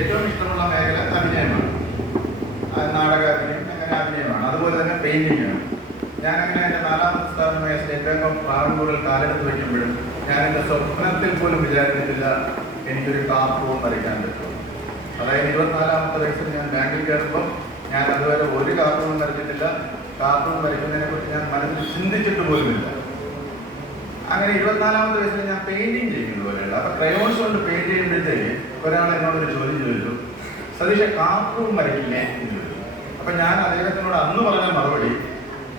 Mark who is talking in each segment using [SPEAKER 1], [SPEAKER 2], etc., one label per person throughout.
[SPEAKER 1] ഏറ്റവും ഇഷ്ടമുള്ള മേഖല അഭിനയമാണ്. നാടക അഭിനയം അങ്ങനെ അഭിനയമാണ്. അതുപോലെ തന്നെ പെയിന്റിങ്ങാണ്. ഞാനങ്ങനെ എന്റെ നാലാമത്തെ സ്ഥാനം വയസ്സിൽ ഏറ്റവും പ്രാരംഭങ്ങളിൽ കാലെടുത്ത് വയ്ക്കുമ്പോഴും ഞാൻ എന്റെ സ്വപ്നത്തിൽ പോലും വിചാരിച്ചിട്ടില്ല എനിക്കൊരു കാർട്ടൂൺ വരയ്ക്കാൻ പറ്റും. അതായത് ഇരുപത്തിനാലാമത്തെ വയസ്സിൽ ഞാൻ ബാങ്കിൽ കയറുമ്പോൾ ഞാൻ അതുവരെ ഒരു കാർട്ടൂൺ വരച്ചിട്ടില്ല. കാർട്ടൂൺ വരയ്ക്കുന്നതിനെ കുറിച്ച് ഞാൻ മനസ്സിൽ ചിന്തിച്ചിട്ട് പോലുമില്ല അങ്ങനെ ഇരുപത്തിനാലാമത്തെ വയസ്സിൽ ഞാൻ പെയിന്റിങ് ചെയ്യുന്നത് പോലെയുള്ള അപ്പൊ ക്രയോൺസ് കൊണ്ട് പെയിന്റ് ഒരാൾ എന്നോടൊരു ചോദ്യം ചോദിച്ചു. സതീഷ കാർട്ടൂൺ വരയ്ക്കില്ലേ എന്ന് ചോദിച്ചു. അപ്പൊ ഞാൻ അദ്ദേഹത്തിനോട് അന്ന് പറഞ്ഞ മറുപടി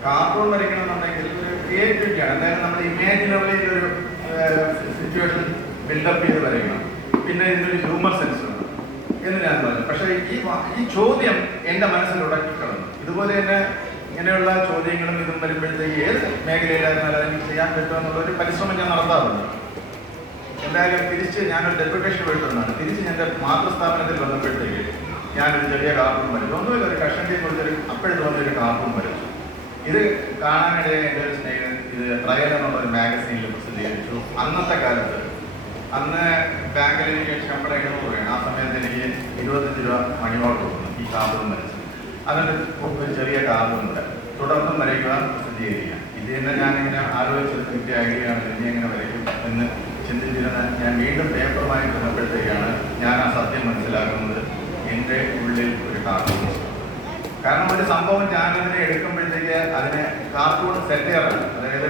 [SPEAKER 1] കാർട്ടൂൺ വരയ്ക്കണമെന്നുണ്ടെങ്കിൽ ഒരു ക്രിയേറ്റിവിറ്റി ആണ് എന്തായാലും നമ്മൾ ഇമാജിനറി ഒരു സിറ്റുവേഷൻ ബിൽഡപ്പ് ചെയ്ത് വരയ്ക്കണം. പിന്നെ ഇതിനൊരു ഹ്യൂമർ സെൻസ് എന്ന് ഞാൻ പറഞ്ഞു. പക്ഷേ ഈ ഈ ചോദ്യം എന്റെ മനസ്സിൽ ഉടക്കി കിടന്നു ഇതുപോലെ തന്നെ ഇങ്ങനെയുള്ള ചോദ്യങ്ങളും ഇതും വരുമ്പോഴത്തേക്ക് ഏത് മേഖലയിലായിരുന്നാലും എനിക്ക് ചെയ്യാൻ പറ്റുമെന്നുള്ള ഒരു പരിശ്രമം ഞാൻ നടത്താറുണ്ട്. എന്തായാലും തിരിച്ച് ഞാനൊരു ഡെപ്യൂട്ടേഷൻ പോയിട്ടൊന്നാണ് തിരിച്ച് ഞാൻ മാതൃസ്ഥാപനത്തിൽ വന്നപ്പോഴത്തേക്ക് ഞാനൊരു ചെറിയ കാർട്ടൂൺ വരച്ചു. ഒന്നുമില്ല ഒരു കഷണ്ടിയെ കുറിച്ചൊരു അപ്പോഴും തോന്നിയൊരു കാർട്ടൂൺ വരച്ചു. ഇത് കാണാനിടയിൽ എന്റെ ഒരു സ്നേഹം ഇത് ട്രയൽ എന്നുള്ള ഒരു മാഗസീനിൽ പ്രസിദ്ധീകരിച്ചു. അന്നത്തെ കാലത്ത് അന്ന് ബാങ്കിൽ എനിക്ക് ശമ്പളം എഴുന്നൂറ് രൂപയാണ്. ആ സമയത്ത് എനിക്ക് ഇരുപത്തഞ്ച് രൂപ മണിയോട് കൊടുക്കുന്നു ഈ കാർട്ടൂൺ വരച്ചു. അതിന്റെ ചെറിയ കാർട്ടൂൺ ഉണ്ട് തുടർന്നും വരയ്ക്കുക പ്രസിദ്ധീകരിക്കുക ഇത് തന്നെ ഞാനിങ്ങനെ ആലോചിച്ചെടുത്ത് കിട്ടിയ ഐഡിയ ഇനി എങ്ങനെ വരയ്ക്കും എന്ന് ചിന്തിച്ചിരുന്ന ഞാൻ വീണ്ടും പേപ്പറുമായി ബന്ധപ്പെടുത്തുകയാണ് ഞാൻ ആ സത്യം മനസ്സിലാക്കുന്നത്. എന്റെ ഉള്ളിൽ ഒരു കാർട്ടൂൺ കാരണം ഒരു സംഭവം ഞാനതിനെ എടുക്കുമ്പോഴത്തേക്ക് അതിനെ കാർട്ടൂൺ സെറ്റ് ചെയ്യാറാണ് അതായത്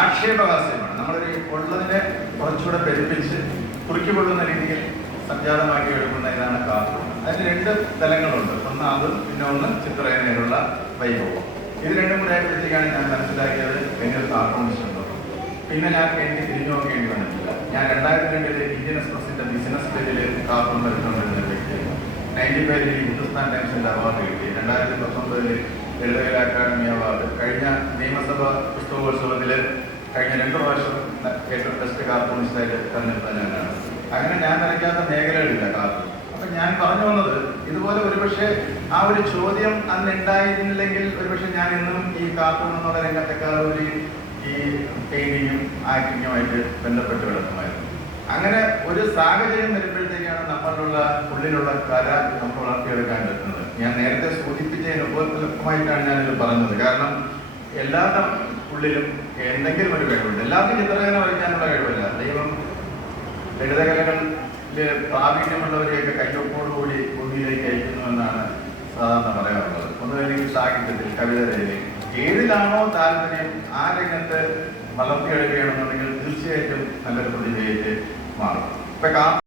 [SPEAKER 1] ആക്ഷേപഹാസ്യമാണ്. നമ്മളൊരു ഉള്ളതിനെ കുറച്ചുകൂടെ പെരുപ്പിച്ച് കുറിക്കൊള്ളുന്ന രീതിയിൽ സംജാതമാക്കി എടുക്കുന്ന ഇതാണ് കാർട്ടൂൺ. അതിന് രണ്ട് തലങ്ങളുണ്ട്. ഒന്ന് അതും പിന്നെ ഒന്ന് ചിത്രരചനയിലുള്ള വൈഭവം. ഇത് രണ്ടും കൂടെ ആയപ്പോഴത്തേക്കാണ് ഞാൻ മനസ്സിലാക്കിയത് എന്റെ കാർട്ടൂണിസ്റ്റ് പിന്നെ ഞാൻ എനിക്ക് തിരിഞ്ഞു നോക്കേണ്ടി വന്നിട്ടില്ല. ഞാൻ രണ്ടായിരത്തി രണ്ടിലെ ഇന്ത്യൻ എക്സ്പ്രസിന്റെ ബിസിനസ് പേജിൽ കാർട്ടൂൺ വരുന്നുണ്ടെന്ന വ്യക്തിയാണ്. നയന്റി ഫൈവിൽ ഹിന്ദുസ്ഥാൻ ടൈംസിന്റെ അവാർഡ് കിട്ടി. രണ്ടായിരത്തി പത്തൊമ്പതിലെ ലളിതകല അക്കാദമി അവാർഡ് കഴിഞ്ഞ നിയമസഭ പുസ്തകോത്സവത്തിൽ കഴിഞ്ഞ രണ്ട് പ്രാവശ്യം ഏറ്റവും ബെസ്റ്റ് കാർട്ടൂണിസ്റ്റായിട്ട് ഞാനാണ്. അങ്ങനെ ഞാൻ നനയ്ക്കാത്ത മേഖലകളില്ല കാർട്ടൂൺ. അപ്പൊ ഞാൻ പറഞ്ഞു വന്നത് ഇതുപോലെ ഒരുപക്ഷെ ആ ഒരു ചോദ്യം അന്ന് ഉണ്ടായിരുന്നില്ലെങ്കിൽ ഒരുപക്ഷെ ഞാൻ ഇന്നും ഈ കാർട്ടൂൺ എന്നുള്ള രംഗത്തെക്കാൾ ഒരു ഈ പെയിന്റിങ്ങും ആക്ടിങ്ങുമായിട്ട് ബന്ധപ്പെട്ട് കിടക്കുമായിരുന്നു. അങ്ങനെ ഒരു സാഹചര്യം വരുമ്പോഴത്തേക്കാണ് നമ്മളുള്ള ഉള്ളിലുള്ള കല നമ്മൾ വളർത്തിയെടുക്കാൻ പറ്റുന്നത്. ഞാൻ നേരത്തെ സൂചിപ്പിച്ചതിന് ഉപലഭമായിട്ടാണ് ഞാനിത് പറഞ്ഞത്. കാരണം എല്ലാവരുടെ ഉള്ളിലും എന്തെങ്കിലും ഒരു കഴിവുണ്ട്. എല്ലാവർക്കും ചിത്രകല വരയ്ക്കാനുള്ള കഴിവല്ല. ദൈവം ലളിതകലകളിൽ പ്രാവീണ്യമുള്ളവരെയൊക്കെ കയ്യൊപ്പോടുകൂടി ഭൂമിയിലേക്ക് അയക്കുന്നു എന്നാണ് സാധാരണ പറയാറുള്ളത്. ഒന്നുമില്ലെങ്കിൽ സാഹിത്യത്തിൽ കവിത രചനയിൽ ഏതിലാണോ താല്പര്യം ആ രംഗത്ത് വളർത്തിയെടുക്കുകയാണെന്നുണ്ടെങ്കിൽ തീർച്ചയായിട്ടും നല്ലൊരു പ്രതിഭയായിട്ട് മാറും. ഇപ്പൊ